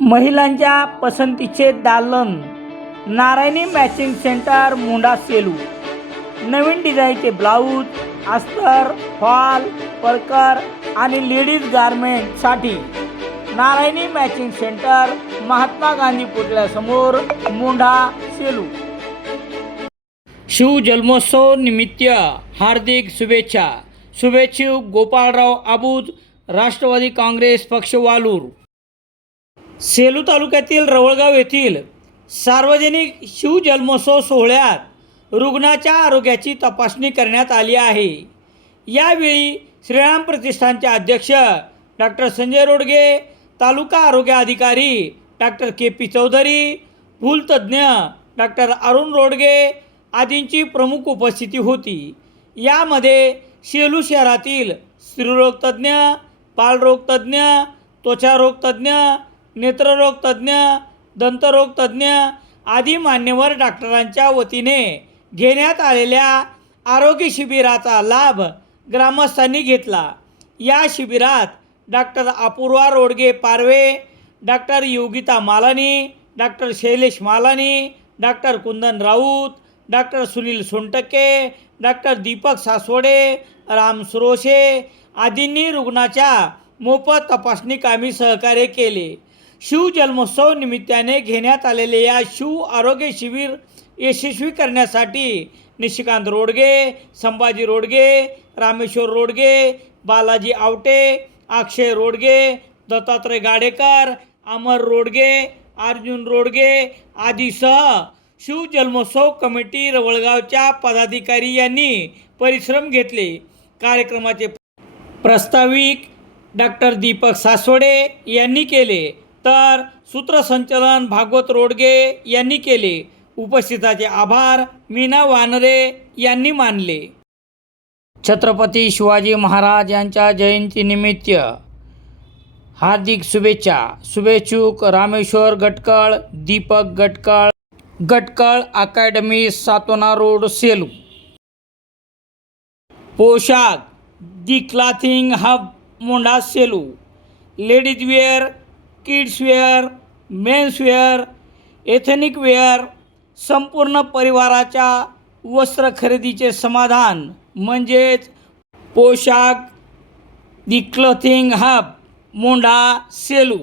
महिलांच्या पसंतीचे दालन नारायणी मॅचिंग सेंटर मुंडा सेलू. नवीन डिझाईनचे ब्लाऊज अस्तर फॉल परकर आणि लेडीज गारमेंटसाठी नारायणी मॅचिंग सेंटर महात्मा गांधी पुतळ्यासमोर मुंढा सेलू. शिव जन्मोत्सव निमित्त हार्दिक शुभेच्छा. शुभेच्छुक गोपाळराव आबूज राष्ट्रवादी काँग्रेस पक्ष वालूर. सेलू तालुक्यातील रवळगाव येथील सार्वजनिक शिवजन्मोत्सव सोहळ्यात रुग्णाच्या आरोग्याची तपासणी करण्यात आली आहे. यावेळी श्रीराम प्रतिष्ठानचे अध्यक्ष डॉक्टर संजय रोडगे तालुका आरोग्य अधिकारी डॉक्टर के पी चौधरी भूलतज्ज्ञ डॉक्टर अरुण रोडगे आदींची प्रमुख उपस्थिती होती. यामध्ये सेलू शहरातील स्त्रीरोगतज्ज्ञ बालरोगतज्ज्ञ त्वचारोगतज्ज्ञ नेत्ररोग तज्ज्ञ दंतरोग तज्ज्ञ आदी मान्यवर डॉक्टरांच्या वतीने घेण्यात आलेल्या आरोग्य शिबिराचा लाभ ग्रामस्थांनी घेतला. या शिबिरात doctor Apurva Rodge Parwe doctor Yogita Malani doctor Shailesh Malani doctor Kundan Raut doctor Sunil Sontakke doctor Deepak Saswade Ram Suroshe आदींनी रुग्णाच्या मोफत तपासणी कामी सहकार्य केले. शिवजन्मोत्सव निमित्ताने घेण्यात आलेले या शिव आरोग्य शिबिर यशस्वी करण्यासाठी निशिकांत रोडगे संभाजी रोडगे रामेश्वर रोडगे बालाजी आवटे अक्षय रोडगे दत्तात्रय गाडेकर अमर रोडगे अर्जुन रोडगे आदीसह शिवजन्मोत्सव कमिटी रवळगावच्या पदाधिकारी यांनी परिश्रम घेतले. कार्यक्रमाचे प्रस्ताविक डॉक्टर दीपक सासवडे यांनी केले. तर सूत्रसंचलन भागवत रोडगे यांनी केले. उपस्थिताचे आभार मीना वानरे यांनी मानले. छत्रपती शिवाजी महाराज यांच्या जयंतीनिमित्त हार्दिक शुभेच्छा. शुभेच्छुक Rameshwar Gatkal Deepak Gatkal Gatkal academy Satona road Selu. Poshakh the clothing hub Mondha Selu. Ladies wear kids wear men's wear ethnic wear संपूर्ण परिवाराच्या वस्त्र खरेदीचे समाधान म्हणजेच पोशाख दी क्लथिंग हब मोंढा सेलू.